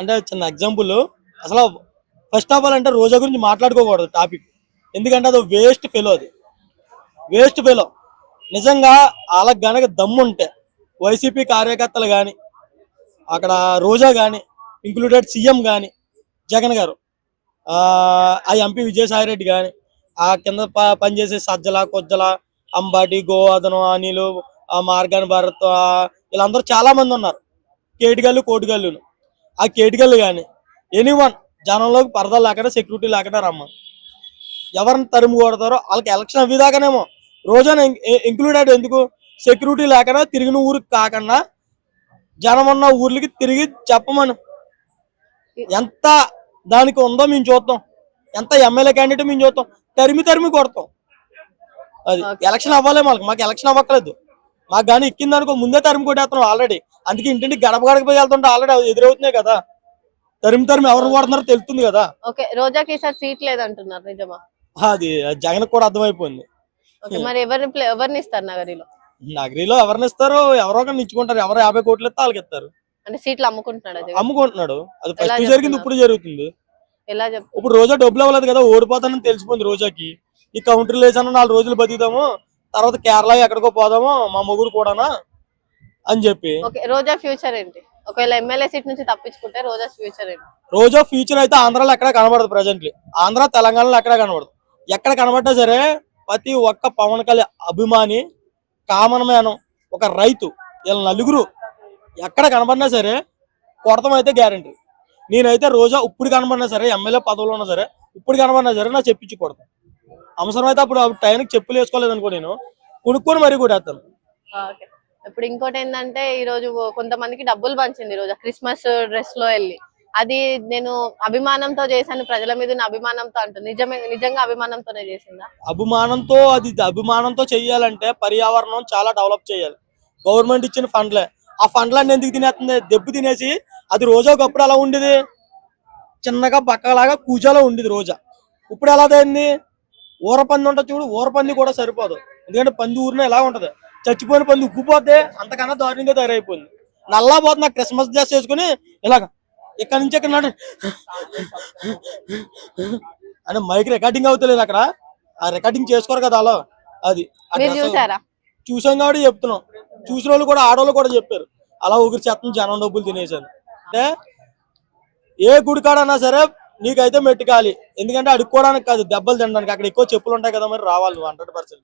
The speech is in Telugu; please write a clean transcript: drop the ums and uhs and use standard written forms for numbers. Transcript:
అంటే చిన్న ఎగ్జాంపుల్, అసలు ఫస్ట్ ఆఫ్ ఆల్ అంటే రోజా గురించి మాట్లాడుకోకూడదు టాపిక్. ఎందుకంటే అది వేస్ట్ ఫెలో, అది వేస్ట్ ఫెలో. నిజంగా వాళ్ళకి గనక దమ్ముంటే వైసీపీ కార్యకర్తలు కానీ, అక్కడ రోజా కానీ, ఇంక్లూడెడ్ సీఎం కానీ, జగన్ గారు, ఆ ఎంపీ విజయసాయిరెడ్డి కానీ, ఆ కింద పనిచేసే సజ్జల కొజ్జల అంబాటి గోవర్ధనం అనిలు, ఆ మార్గాన్ భారత్, వీళ్ళందరూ చాలా మంది ఉన్నారు. కేటిగల్లు కోటిగల్లు, ఆ కేటిగల్లు కానీ ఎనీవన్ జనంలోకి పరదాలు లేకుండా సెక్యూరిటీ లేకుండా రమ్మని ఎవరిని తరుము కొడతారో వాళ్ళకి ఎలక్షన్ అవ్వేదాకానేమో రోజానే ఇంక్లూడెడ్. ఎందుకు సెక్యూరిటీ లేకుండా తిరిగిన ఊరికి కాకుండా జనం ఉన్న ఊర్లకి తిరిగి చెప్పమని. ఎంత దానికి ఉందో మేము చూస్తాం, ఎంత ఎమ్మెల్యే క్యాండిడేట్ మేము చూస్తాం, తరిమి కొడతాం. అది ఎలక్షన్ అవ్వాలి, మాకు ఎలక్షన్ అవ్వట్లేదు. మాకు కానీ ఎక్కిందనుకో ముందే తరిమి కొట్టేస్తున్నాం ఆల్రెడీ. అందుకే ఇంటింటికి గడప పోయి వెళ్తుంటే ఆల్రెడీ ఎదురవుతున్నాయి కదా. తరిమి ఎవరు కొడుతున్నారో తెలుస్తుంది కదా. రోజాకి సీట్ లేదంటున్నారు, నిజమా? అది జగన్ కూడా అర్థమైపోయింది. మరి ఎవరిని ఇస్తారు నగరిలో? నగరిలో ఎవరిని ఇస్తారు, ఎవరో ఒకరిని ఇచ్చుకుంటారు. ఎవరు 50 కోట్లు ఇస్తే వాళ్ళకి ఇస్తారు. అంటే సీట్లు అమ్ముకుంటున్నాడు. అది ఫస్ట్ జరిగింది, ఇప్పుడు జరుగుతుంది. ఎలా చెప్తారు? ఇప్పుడు రోజా డబ్బులు అవ్వలేదు కదా, ఓడిపోతానని తెలిసిపోయింది రోజాకి. ఈ కౌంటర్ లేసాను 4 రోజులు బతుకుతాము, తర్వాత కేరళ ఎక్కడికో పోదాము మా మొగుడు కూడానా అని చెప్పి. రోజా ఫ్యూచర్ ఏంటి? ఒకవేళ ఎమ్మెల్యే సీట్ నుంచి తప్పించుకుంటే రోజా ఫ్యూచర్ ఏంటి? రోజా ఫ్యూచర్ అయితే ఆంధ్రాలో ఎక్కడ కనబడదు. ప్రెసెంట్లీ ఆంధ్ర తెలంగాణలో ఎక్కడ కనబడదు. ఎక్కడ కనబడ్డా సరే ప్రతి ఒక్క పవన్ కళ్యాణ్ అభిమాని, కామన్ మ్యాన్, ఒక రైతు, వీళ్ళ నలుగురు ఎక్కడ కనబడినా సరే కొడతాం అయితే గ్యారంటీ. నేనైతే రోజా ఇప్పుడు కనబడినా సరే, ఎమ్మెల్యే పదవులో ఉన్నా సరే, ఇప్పుడు కనబడినా సరే నా చెప్పించి కొడతాను. అవసరం అయితే అప్పుడు టైంకి చెప్పులు వేసుకోలేదు అనుకో, నేను కొనుక్కొని మరీ కొట్టేస్తాను. ఇప్పుడు ఇంకోటి ఏంటంటే, ఈ రోజు కొంతమందికి డబ్బులు పంచింది రోజా క్రిస్మస్ డ్రెస్ లో వెళ్ళి. అది నేను అభిమానంతో చేశాను, ప్రజల మీద అభిమానంతో అంటుంది. నిజంగా అభిమానంతోనే చేసిందా? అభిమానంతో చెయ్యాలంటే పర్యావరణం చాలా డెవలప్ చేయాలి. గవర్నమెంట్ ఇచ్చిన ఫండ్లే, ఆ ఫండ్లన్నీ ఎందుకు తినేస్తుంది? దెబ్బు తినేసి. అది రోజా ఒకప్పుడు అలా ఉండేది, చిన్నగా బక్కలాగా కూజాలో ఉండేది రోజా. ఇప్పుడు ఎలా అయింది? ఊరపంది ఉంటుంది చూడు, ఊరపంది కూడా సరిపోదు. ఎందుకంటే పంది ఊరిన ఎలా ఉంటది, చచ్చిపోయిన పంది ఉగ్గిపోతే అంతకన్నా దారుణంగా తయారైపోయింది. నల్లా పోతుంది. నాకు క్రిస్మస్ డ్రెస్ వేసుకుని ఇలాగ ఇక్కడ నుంచి ఎక్కడ అంటే మైక్ రికార్డింగ్ అవుతలేదు అక్కడ, ఆ రికార్డింగ్ చేసుకోరు కదా అలా. అది చూసాం కాబట్టి చెప్తున్నాం. చూసిన వాళ్ళు కూడా, ఆడవాళ్ళు కూడా చెప్పారు అలా ఊగిరి చేస్తాం జనం డబ్బులు తినేసాను అంటే. ఏ గుడికాడన్నా సరే నీకైతే మెట్టుకాలి, ఎందుకంటే అడుక్కోవడానికి కాదు, దెబ్బలు తినడానికి. అక్కడ ఎక్కువ చెప్పులు ఉంటాయి కదా, మరి రావాలి 100%.